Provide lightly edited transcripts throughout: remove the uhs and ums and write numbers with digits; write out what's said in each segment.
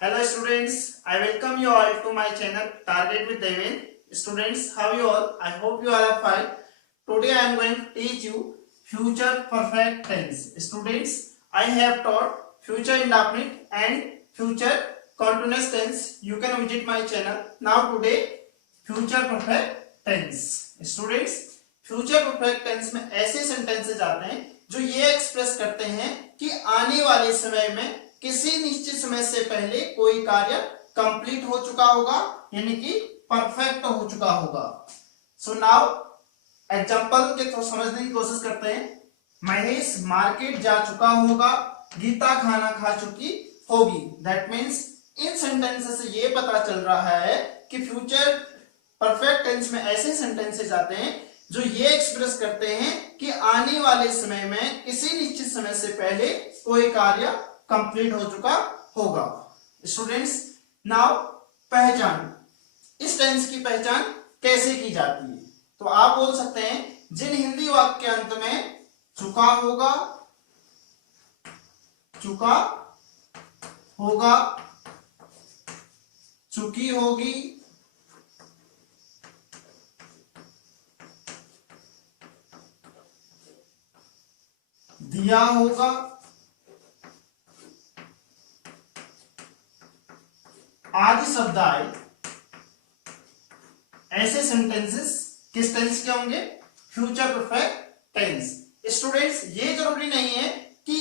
Hello students, I welcome you all to my channel Target with Devin. Students, how you all? I hope you all are fine. Today I am going to teach you future perfect tense. Students, I have taught future indefinite and future continuous tense. You can visit my channel. Now today future perfect tense. Students, future perfect tense में ऐसे sentences आते हैं जो ये express करते हैं कि आने वाले समय में किसी निश्चित समय से पहले कोई कार्य कंप्लीट हो चुका होगा, यानी कि परफेक्ट हो चुका होगा। सो नाउ एग्जांपल के थ्रू समझने की कोशिश करते हैं। महेश मार्केट जा चुका होगा, गीता खाना खा चुकी होगी। दैट मीन्स इन सेंटेंसेस से ये पता चल रहा है कि फ्यूचर परफेक्ट टेंस में ऐसे सेंटेंसेस आते हैं जो ये एक्सप्रेस करते हैं कि आने वाले समय में किसी निश्चित समय से पहले कोई कार्य कंप्लीट हो चुका होगा। स्टूडेंट्स, नाउ पहचान, इस टेंस की पहचान कैसे की जाती है? तो आप बोल सकते हैं जिन हिंदी वाक्य के अंत में चुका होगा, चुका होगा, चुकी होगी, दिया होगा, आदि शब्द आए, ऐसे सेंटेंसेस किस टेंस के होंगे? Future perfect tense. स्टूडेंट्स, ये जरूरी नहीं है कि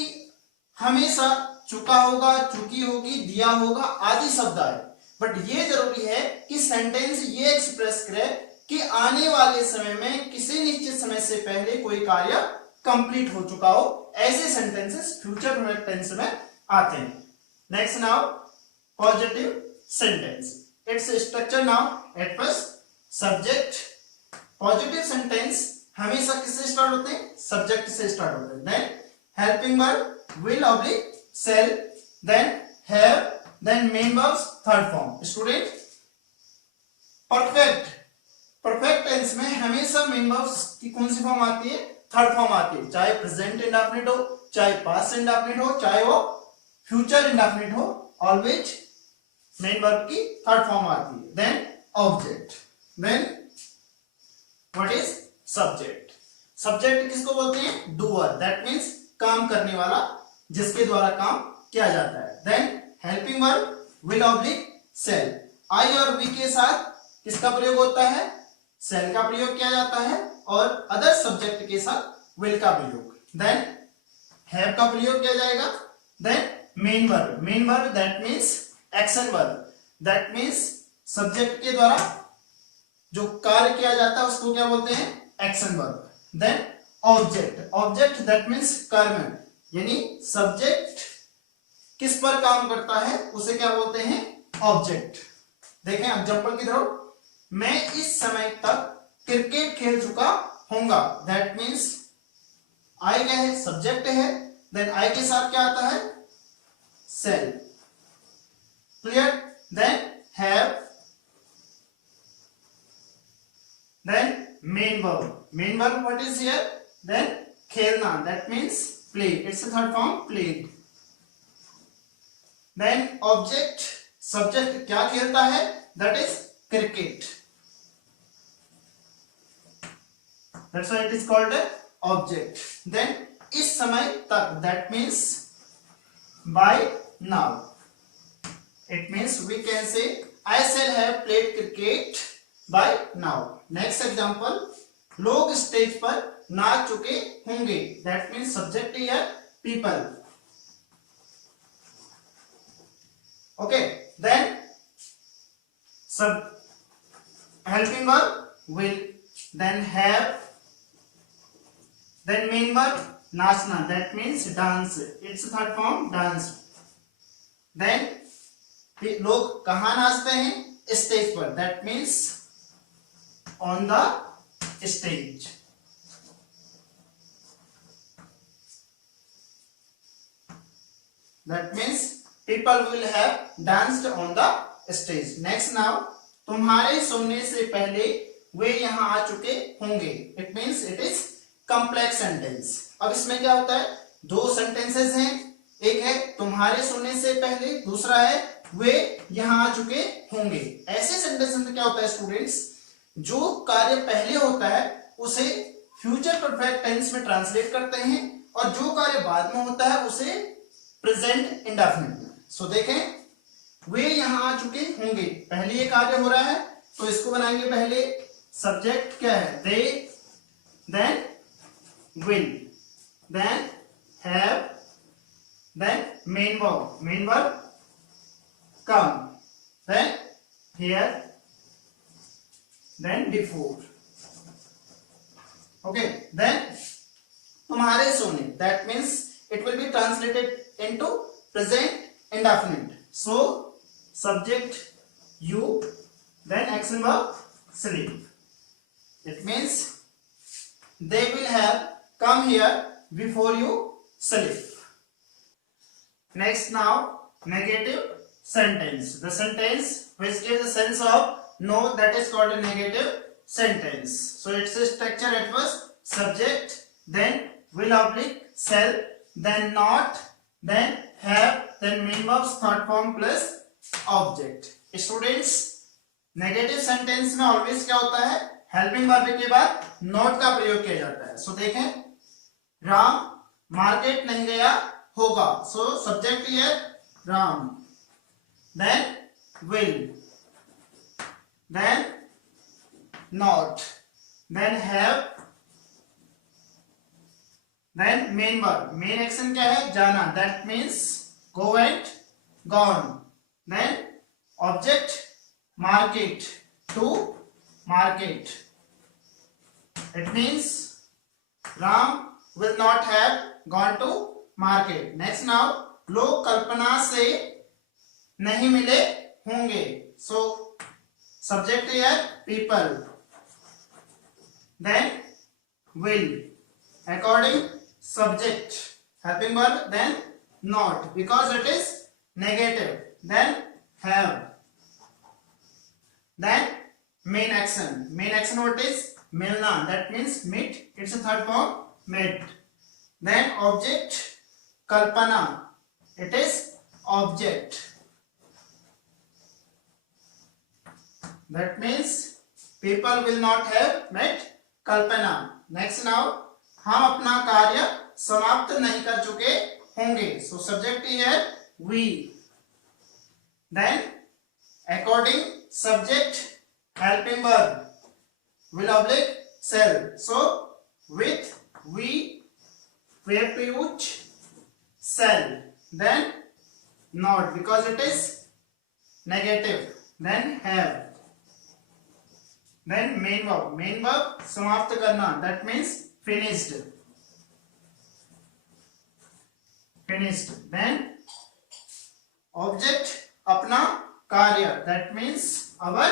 हमेशा चुका होगा, चुकी होगी, दिया होगा आदि शब्द आए, बट ये जरूरी है कि सेंटेंस ये एक्सप्रेस करे कि आने वाले समय में किसी निश्चित समय से पहले कोई कार्य कंप्लीट हो चुका हो। ऐसे सेंटेंसेस फ्यूचर परफेक्ट टेंस में आते हैं। Next now positive sentence. Its structure now at first subject. Positive sentence हमेशा किससे स्टार्ट होते हैं? सब्जेक्ट से स्टार्ट होते हैं। Then helping verb will oblique shall, then have, then main verbs third form. Student, perfect tense में हमेशा main verbs की कौन सी फॉर्म आती है? थर्ड फॉर्म आती है। चाहे प्रेजेंट इंडेफिनिट हो, चाहे पास्ट इंडेफिनिट हो, चाहे वो फ्यूचर इंडेफिनिट हो, ऑलवेज मेन वर्ब की थर्ड फॉर्म आती है। Then object, then what is subject? Subject किसको बोलते हैं? डूअर, दैट मींस काम करने वाला, जिसके द्वारा काम किया जाता है। Then helping verb will oblique shall, I और वी के साथ किसका प्रयोग होता है? सेल का प्रयोग किया जाता है, और अदर सब्जेक्ट के साथ विल का प्रयोग। देन हैव का प्रयोग किया जाएगा। Then main verb that means action verb, that means subject के द्वारा जो कार्य किया जाता है उसको क्या बोलते हैं? Action verb. Then object that means कर्म, यानी सब्जेक्ट किस पर काम करता है उसे क्या बोलते हैं? ऑब्जेक्ट। देखें एग्जांपल की तरफ, मैं इस समय तक क्रिकेट खेल चुका होऊंगा, दैट मीन्स आई क्या है? सब्जेक्ट है। देन आई के साथ क्या आता है? Cell. Clear? Then have, then main verb what is here? Then khelna, that means play, it's a third form, played. Then object, subject क्या खेलता है? That is cricket, that's why it is called a object. Then इस समय तक, that means by now, it means we can say I shall have played cricket by now. Next example, लोग stage पर नाच चुके होंगे, that means subject here people. Okay, then sub helping verb will, then have, then main verb नाचना, that means dance, it's third form dance. Then लोग कहां नाचते हैं? स्टेज पर, that means on the stage. That means people will have danced on the stage. Next now, तुम्हारे सुनने से पहले वे यहां आ चुके होंगे, it means it is complex sentence. अब इसमें क्या होता है? दो सेंटेंसेस हैं, एक है तुम्हारे सुनने से पहले, दूसरा है वे यहां आ चुके होंगे। ऐसे सेंटेंस में क्या होता है स्टूडेंट्स, जो कार्य पहले होता है उसे फ्यूचर परफेक्ट टेंस में ट्रांसलेट करते हैं और जो कार्य बाद में होता है उसे प्रेजेंट इंडेफिनिट। सो देखें, वे यहां आ चुके होंगे, पहले ये कार्य हो रहा है तो इसको बनाएंगे पहले सब्जेक्ट क्या है, they, then will, then have, then main verb come, then here, then before. Okay, then तुम्हारे सोने, that means it will be translated into present indefinite. So subject you, then action verb sleep. It means they will have come here before you sleep. Next now, negative sentence. The sentence which gives a sense of no, that is called a negative sentence. So its structure at first subject, then will oblique shall, then not, then have, then main verbs third form plus object. Students, negative sentence में always क्या होता है, helping verb के बाद not का प्रयोग किया जाता है। सो देखें, राम मार्केट नहीं गया होगा, सो subject here Ram, then will, then not, then have, then main verb, main action क्या है, जाना, that means go and gone, then object market, to market, it means Ram will not have gone to market. Next now, लोग कल्पना से नहीं मिले होंगे, so subject here people, then will, according subject, helping verb, then not because it is negative, then have, then main action what is मिलना, that means meet, it's a third form met, then object Kalpana, it is object, that means people will not have met Kalpana. Next now, हम अपना कार्य समाप्त नहीं कर चुके होंगे, so subject here we, then according subject helping verb will oblique shall, so with we have to use shall, then not because it is negative, then have, then main verb समाप्त करना, that means finished, then object अपना कार्य, that means our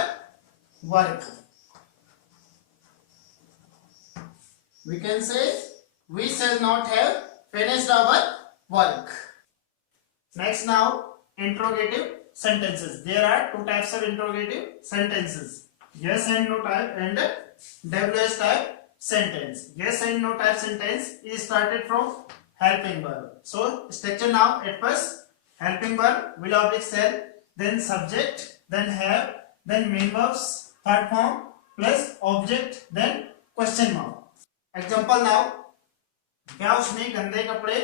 work, we can say we shall not have finished our work. Next now, interrogative sentences. There are two types of interrogative sentences, yes and no type and WS type sentence. Yes and no type sentence is started from helping verb. So structure now, at first helping verb will oblique shall, then subject, then have, then main verbs third form plus object, then question mark. Example now, क्या उसने गंदे कपड़े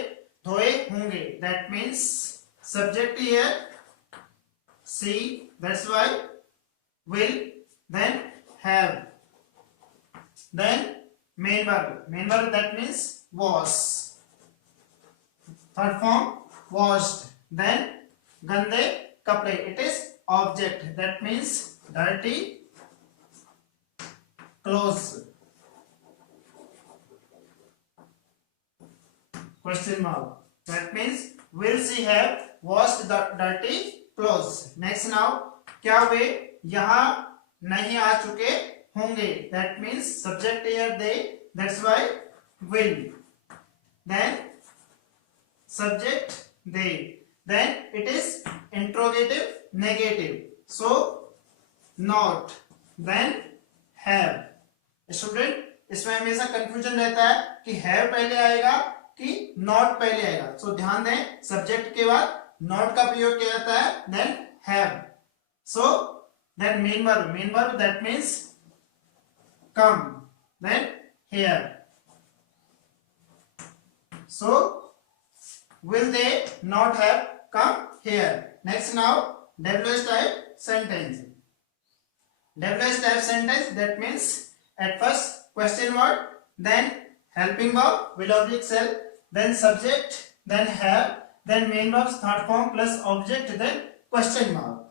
धोए होंगे, that means subject here see, that's why will, then have, then main verb that means wash, third form washed, then gande kapde, it is object, that means dirty clothes, question mark, that means will she have washed the dirty clothes. Next now, क्या वे यहाँ नहीं आ चुके होंगे, that means subject here they, that's why will, then subject they, then it is interrogative negative, so not, then have. Student, इसमें हमेशा confusion रहता है कि हैव पहले आएगा कि नॉट पहले आएगा, सो ध्यान दें सब्जेक्ट के बाद नॉट का प्रयोग किया जाता है, then have. So then main verb that means come, then here. So will they not have come here? Next now WH type sentence. WH type sentence that means at first question word, then helping verb will object shall, then subject, then have, then main verb's third form plus object, then question mark.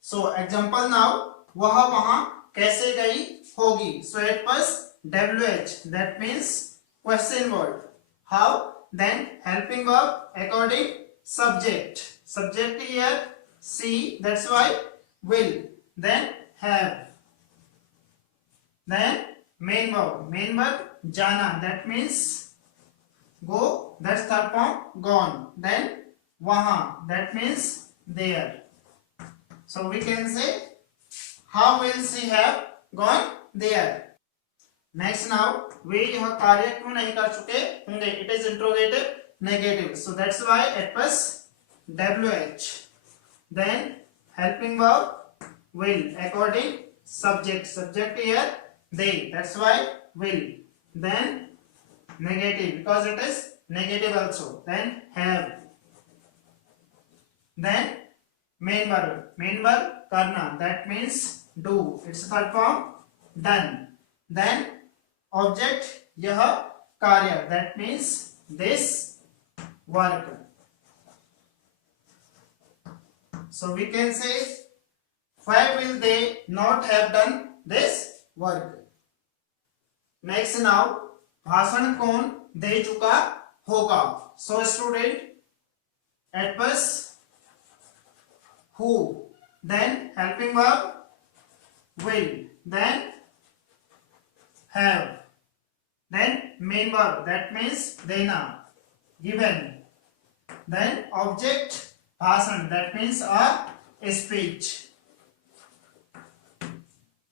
So example now, वह वहां कैसे गई होगी. So at first WH that means question word. How? Then helping verb according, subject. Subject here see, that's why will. Then have. Then main verb jana that means go, that's third form gone. Then wahan that means there. So we can say how will she have gone there. Next now वे यह कार्य क्यों नहीं कर चुके होंगे. It is interrogative negative. So that's why at first WH, then helping verb will according, subject. Subject here they, that's why will. Then negative because it is negative also. Then have. Then main verb karna that means do, its third form done. Then object यह कार्य that means this work. So we can say why will they not have done this work. Next now भाषण कौन दे चुका होगा. So student at first who, then helping verb will, then have, then main verb that means dena, given, then object bhasan that means a speech.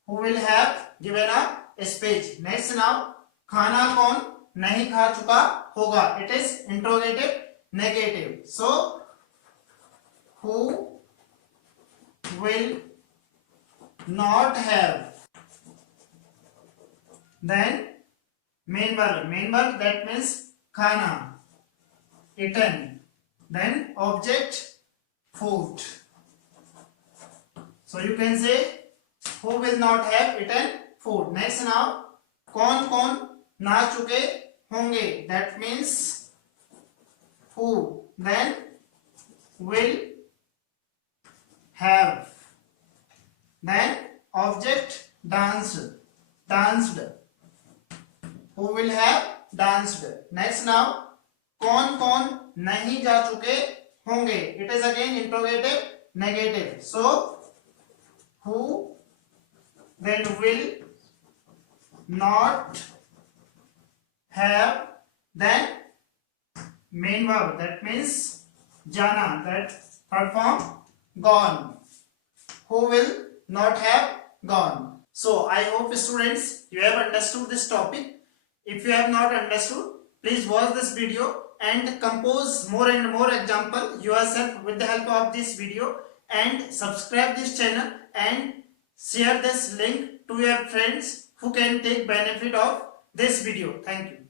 Who will have given a speech. Next now खाना कौन नहीं खा चुका होगा. It is interrogative negative. So who will not have. Then main verb that means khana, eaten. Then object food. So you can say who will not have eaten food. Next now कौन कौन ना चुके होंगे that means who, then will have, then object danced. Who will have danced. Next now कौन कौन नहीं जा चुके होंगे. It is again interrogative negative. So who, then will not have, then main verb that means jana, that third form gone. Who will not have gone. So I hope students you have understood this topic. If you have not understood, please watch this video and compose more and more example yourself with the help of this video, and subscribe this channel and share this link to your friends who can take benefit of this video. Thank you.